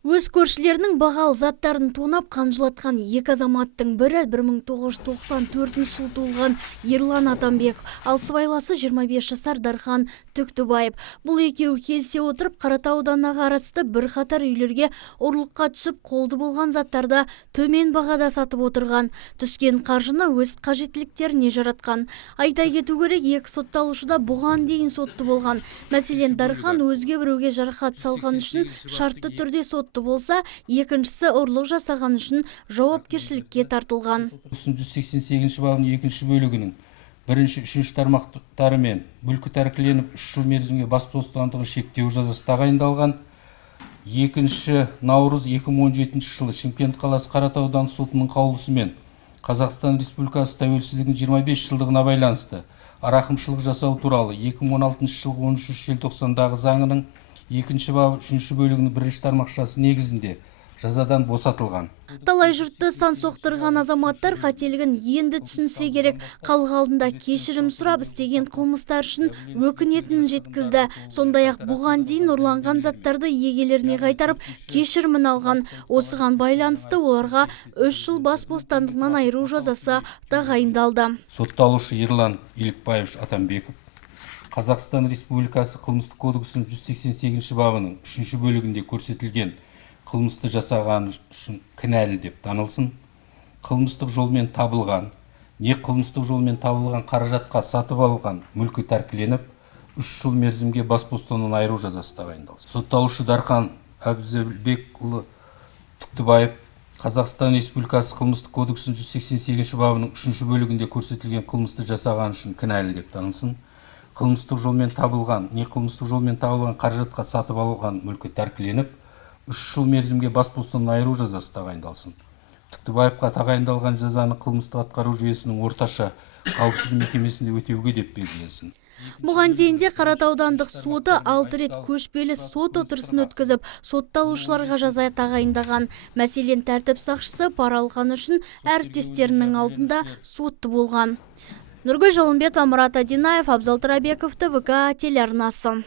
Өз көршілерінің бағал заттарын тонап қанжылатқан екі азаматтың бірі 1994 жыл туылған Ерлан Атамбеков, ал сыбайласы 25 жасар Дархан Түктібаев. Бұл екеуі келсе отырып Қаратау ауданына қарасты бірқатар үйлерге ұрлыққа түсіп, қолды болған заттарда төмен бағада сатып отырған. Түскен қаржыны өз қажеттіліктеріне жаратқан. Айта кету керек, екі сотталушы да бұған дейін сотты болған. Мәселен, Дархан өзге біреуге жарақат салған үшін шартты түрде сот болса, екіншісі ұрлық жасаған үшін жауапкершілікке тартылған. 188 бабының 2 бөлігінің 1-3 тармақтарымен мүлкі тәркіленіп 3 жыл мерзімге бас бостандығын шектеу жазасы тағайындалған. 2 наурыз 2017 жылы Шымкент қаласы Қаратау ауданы сотының қаулысымен Қазақстан Республикасы тәуелсіздігінің 25 жылдығына байланысты рақымшылық жасау туралы 2016 жылғы 13 желтоқсандағы заңының 2 бабы 3 бөлігінің 1 тармақшасы негізінде жазадан босатылған. Талай жұртты сан соқтырған азаматтар қателігін енді түсінсе керек, халық алдында кешірім сұрап істеген қылмыстар үшін өкінетінін жеткізді. Сондай-ақ бұған дейін ұрланған заттарды иегелеріне қайтарып кешірімін алған. Осыған байланысты оларға 3 жыл бас бостандығынан айыру жазасы тағайындалды. Сотталушы Ерлан Атамбеков Қазақстан Республикасы қылмыстық кодексінің 188 бабының 3 бөлігінде көрсетілген қылмысты жасаған үшін кінәлі деп танылсын. Қылмыстық жолмен табылған, не қылмыстық жолмен табылған қаражатқа сатып алған мүлкі тәркіленіп, 3 жыл мерзімге бас бостандығынан айыру жазасы тағайындалсын. Сотталушы Дархан Түктібаев Қазақстан Республикасы қылмыстық кодексінің 188 бабының 3 бөлігінде көрсетілген қылмысты жасаған үшін кінәлі деп танылсын. Қылмыстық жолмен табылған, не қылмыстық жолмен табылған қаражатқа сатып алған мүлкі тәркіленіп, 3 жыл мерзімге бас бостандығынан айыру жазасы тағайындалсын. Түктібаевқа тағайындалған жазаны қылмыстық атқару жүйесінің орташа қауіпсіздік мекемесінде өтеуге деп белгіленсін. Бұған дейін де Қаратау аудандық соты 6 рет көшпелі сот отырысын өткізіп, сотталушыларға жаза тағайындаған. Мәселен, тәртіп сақшысы пара алғаны үшін әріптестерінің алдында сотты болған. Нұргүл Жолымбетова, Мұрат Адинаев, Абзал Тұрабеков, ТВК телеарнасы.